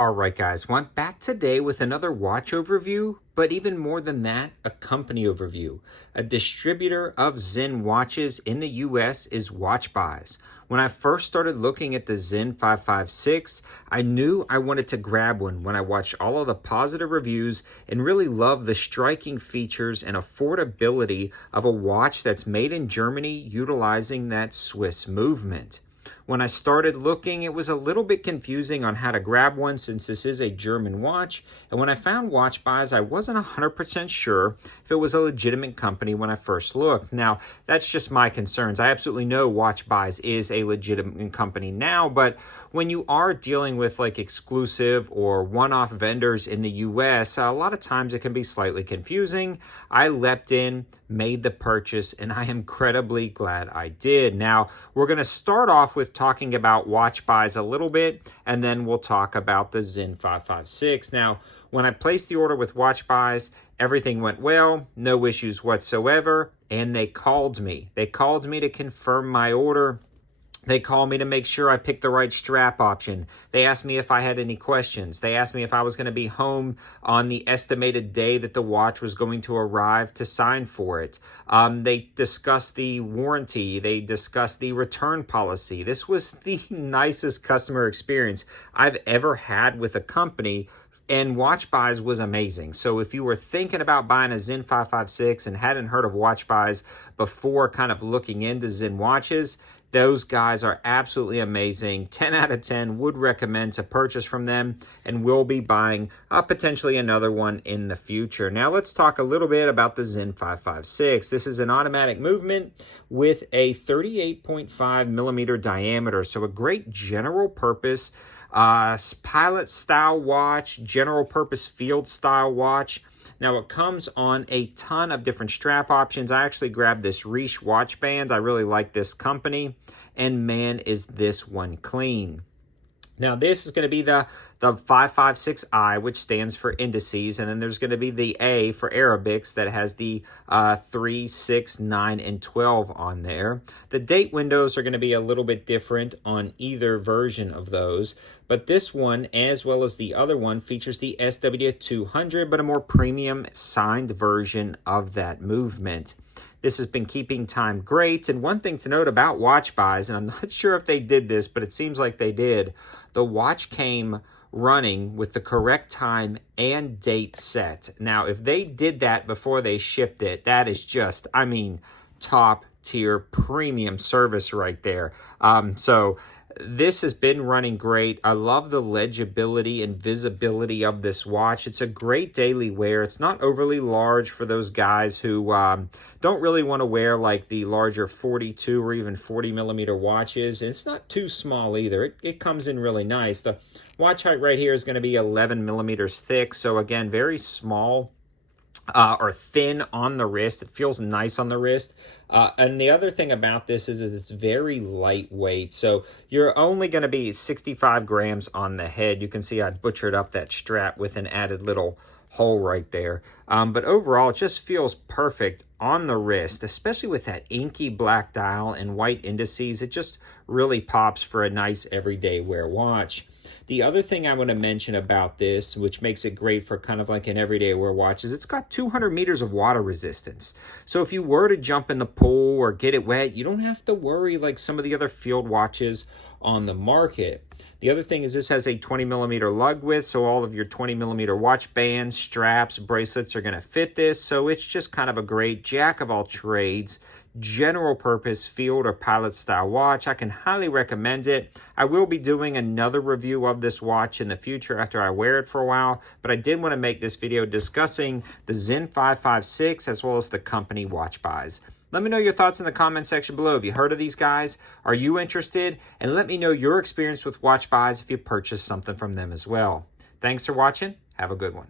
All right, guys, well, I'm back today with another watch overview, but even more than that, a company overview. A distributor of Sinn watches in the US is WATCHBUYS. When I first started looking at the Sinn 556, I knew I wanted to grab one when I watched all of the positive reviews and really loved the striking features and affordability of a watch that's made in Germany utilizing that Swiss movement. When I started looking, it was a little bit confusing on how to grab one since this is a German watch. And when I found WATCHBUYS, I wasn't 100% sure if it was a legitimate company when I first looked. Now, that's just my concerns. I absolutely know WATCHBUYS is a legitimate company now, but when you are dealing with like exclusive or one-off vendors in the US, a lot of times it can be slightly confusing. I leapt in, made the purchase, and I am incredibly glad I did. Now, we're going to start off with talking about WATCHBUYS a little bit, and then we'll talk about the Sinn 556. Now, when I placed the order with WATCHBUYS, everything went well, no issues whatsoever, and they called me. They called me to confirm my order. They called me to make sure I picked the right strap option. They asked me if I had any questions. They asked me if I was going to be home on the estimated day that the watch was going to arrive to sign for it. They discussed the warranty. They discussed the return policy. This was the nicest customer experience I've ever had with a company. And WATCHBUYS was amazing. So if you were thinking about buying a Sinn 556 and hadn't heard of WATCHBUYS before kind of looking into Sinn watches, those guys are absolutely amazing. 10 out of 10 would recommend to purchase from them, and we'll be buying potentially another one in the future. Now let's talk a little bit about the Sinn 556. This is an automatic movement with a 38.5 millimeter diameter. So a great general purpose pilot style watch, general purpose field style watch. Now it comes on a ton of different strap options. I actually grabbed this Riche watch band. I really like this company, and man, is this one clean. Now this is going to be the 556i, which stands for indices, and then there's going to be the A for Arabics that has the 3, 6, 9, and 12 on there. The date windows are going to be a little bit different on either version of those, but this one, as well as the other one, features the SW200, but a more premium signed version of that movement. This has been keeping time great. And one thing to note about WATCHBUYS, and I'm not sure if they did this, but it seems like they did, the watch came running with the correct time and date set. Now, if they did that before they shipped it, that is just, I mean, top tier premium service right there. So this has been running great. I love the legibility and visibility of this watch. It's a great daily wear. It's not overly large for those guys who don't really want to wear like the larger 42 or even 40 millimeter watches. And it's not too small either. It comes in really nice. The watch height right here is going to be 11 millimeters thick. So again, very small. Or thin on the wrist. It feels nice on the wrist. And the other thing about this is it's very lightweight. So you're only going to be 65 grams on the head. You can see I butchered up that strap with an added little hole right there. But overall, it just feels perfect on the wrist, especially with that inky black dial and white indices. It just really pops for a nice everyday wear watch. The other thing I want to mention about this, which makes it great for kind of like an everyday wear watch, is it's got 200 meters of water resistance. So if you were to jump in the pool or get it wet, you don't have to worry like some of the other field watches on the market. The other thing is this has a 20 millimeter lug width, so all of your 20 millimeter watch bands, straps, bracelets are going to fit this. So it's just kind of a great jack of all trades, general purpose field or pilot style watch. I can highly recommend it. I will be doing another review of this watch in the future after I wear it for a while, but I did want to make this video discussing the Sinn 556 as well as the company WATCHBUYS. Let me know your thoughts in the comment section below. Have you heard of these guys? Are you interested? And let me know your experience with WATCHBUYS if you purchased something from them as well. Thanks for watching. Have a good one.